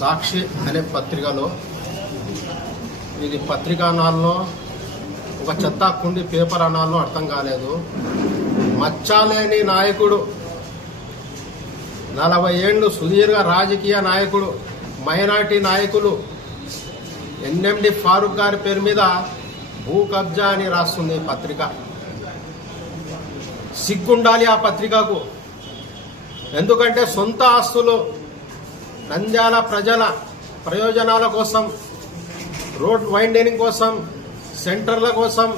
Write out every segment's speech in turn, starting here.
సాక్షి అనే పత్రికలో ఇది పత్రిక అనాలనో ఒక చెత్త కుండి పేపర్ అనాలనో అర్థం కాలేదు. మచ్చాలేని నాయకుడు, 40 ఏళ్ళు సుదీర్ఘ రాజకీయ నాయకుడు, మైనార్టీ నాయకులు ఎన్ఎండి ఫారూక్ గారి పేరు మీద భూ కబ్జా అని రాస్తుంది పత్రిక. సిగ్గుండాలి ఆ పత్రికకు. ఎందుకంటే సొంత ఆస్తులు నంద్యాల ప్రజల ప్రయోజనాల కోసం, రోడ్ వైండనింగ్ కోసం, సెంటర్ల కోసం,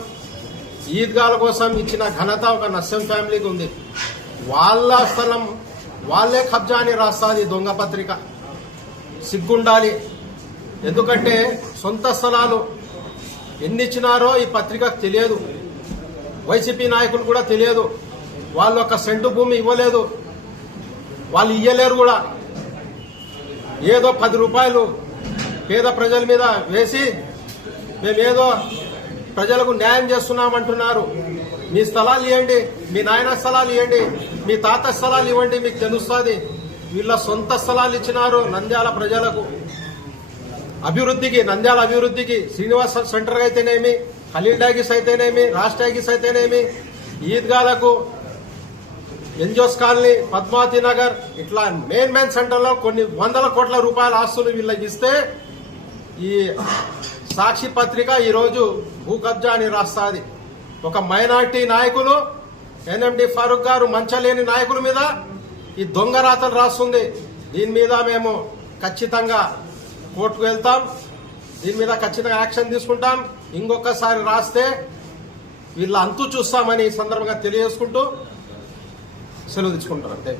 ఈద్గాల కోసం ఇచ్చిన ఘనత ఒక నస్యం ఫ్యామిలీకి ఉంది. వాళ్ళ స్థలం వాళ్ళే కబ్జా అని రాస్తుంది దొంగ పత్రిక. సిగ్గుండాలి. ఎందుకంటే సొంత స్థలాలు ఎన్ని ఇచ్చినారో ఈ పత్రికకు తెలియదు. వైసీపీ నాయకులు కూడా తెలియదు. వాళ్ళు ఒక సెంటు భూమి ఇవ్వలేదు, వాళ్ళు ఇయ్యలేరు కూడా. ఏదో 10 రూపాయలు పేద ప్రజల మీద వేసి మేమేదో ప్రజలకు న్యాయం చేస్తున్నామంటున్నారు. మీ స్థలాలు ఇవ్వండి, మీ నాయన స్థలాలు ఇవ్వండి, మీ తాత స్థలాలు ఇవ్వండి, మీకు తెలుస్తుంది. వీళ్ళ సొంత స్థలాలు ఇచ్చినారు నంద్యాల ప్రజలకు, అభివృద్ధికి, నంద్యాల అభివృద్ధికి. శ్రీనివాస సెంటర్ అయితేనేమి, ఖలీల్ డాగిస్ అయితేనేమి, రాజ్ డాగిస్ అయితేనేమి, ఈద్గాలకు, ఎన్జోస్ కాలనీ, పద్మావతి నగర్, ఇట్లా మెయిన్ సెంటర్లో కొన్ని 100 కోట్ల రూపాయల ఆస్తులు వీళ్ళకి ఇస్తే ఈ సాక్షి పత్రిక ఈరోజు భూ కబ్జా అని రాస్తుంది. ఒక మైనార్టీ నాయకులు, ఎన్ఎండి ఫారూక్ గారు, మంచలేని నాయకుల మీద ఈ దొంగ రాతలు రాస్తుంది. దీని మీద మేము ఖచ్చితంగా కోర్టుకు వెళ్తాం. దీని మీద ఖచ్చితంగా యాక్షన్ తీసుకుంటాం. ఇంకొకసారి రాస్తే వీళ్ళ అంతు చూస్తామని ఈ సందర్భంగా తెలియజేసుకుంటూ సెలవు తీసుకుంటారు. అంతే.